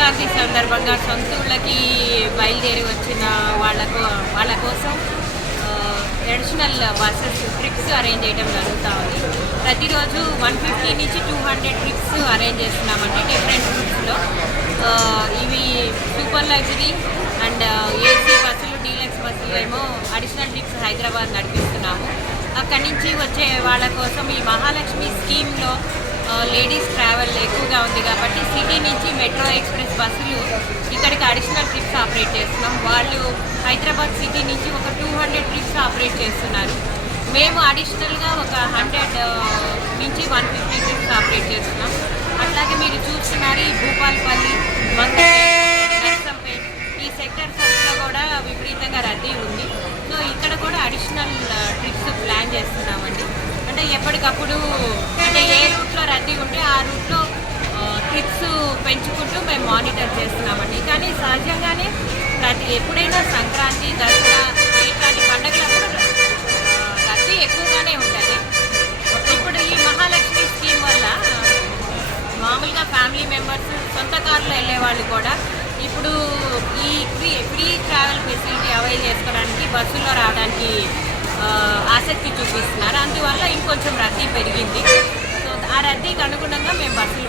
సంక్రాంతి సందర్భంగా సొంతూళ్ళకి బయలుదేరి వచ్చిన వాళ్ళకు వాళ్ళ కోసం ట్రెడిషనల్ బస్సెస్ ట్రిప్స్ అరేంజ్ చేయడం జరుగుతూ ఉంది. ప్రతిరోజు వన్ ఫిఫ్టీ నుంచి టూ హండ్రెడ్ ట్రిప్స్ అరేంజ్ చేస్తున్నామండి డిఫరెంట్ ట్రిప్స్లో ఇవి సూపర్ లగ్జరీ అండ్ ఏసీ బస్సులు డీలక్స్ బస్సులు ఏమో అడిషనల్ ట్రిప్స్ హైదరాబాద్ నడిపిస్తున్నాము. అక్కడి నుంచి వచ్చే వాళ్ళ కోసం ఈ మహాలక్ష్మి స్కీమ్లో లేడీస్ ట్రావెల్ ఎక్కువగా ఉంది కాబట్టి సిటీ నుంచి ఎక్స్ప్రెస్ బస్సులు ఇక్కడికి అడిషనల్ ట్రిప్స్ ఆపరేట్ చేస్తున్నాం. వాళ్ళు హైదరాబాద్ సిటీ నుంచి ఒక టూ హండ్రెడ్ ట్రిప్స్ ఆపరేట్ చేస్తున్నారు. మేము అడిషనల్గా ఒక హండ్రెడ్ uh, నుంచి వన్ ఫిఫ్టీ ట్రిప్స్ ఆపరేట్ చేస్తున్నాం. అట్లాగే మీరు చూస్తున్నారు ఈ భూపాల్పల్లి మంగళపేట్ నర్సంపేట్ ఈ సెక్టర్స్ అంతా కూడా విపరీతంగా రద్దీ ఉంది. సో ఇక్కడ కూడా అడిషనల్ ట్రిప్స్ ప్లాన్ చేస్తున్నామండి. అంటే ఎప్పటికప్పుడు ట్రిప్స్ పెంచుకుంటూ మేము మానిటర్ చేస్తున్నామండి. కానీ సహజంగానే ప్రతి ఎప్పుడైనా సంక్రాంతి దసరా ఇట్లాంటి పండుగలప్పుడు రద్దీ ఎక్కువగానే ఉంటుంది. ఇప్పుడు ఈ మహాలక్ష్మి స్కీమ్ వల్ల మామూలుగా ఫ్యామిలీ మెంబర్స్ సొంత కారులో వెళ్ళేవాళ్ళు కూడా ఇప్పుడు ఈ free free travel facility avail చేసుకోవడానికి బస్సుల్లో రావడానికి ఆసక్తి చూపిస్తున్నారు. అందువల్ల ఇంకొంచెం రద్దీ పెరిగింది. సో ఆ రద్దీకి అనుగుణంగా మేము బస్సులు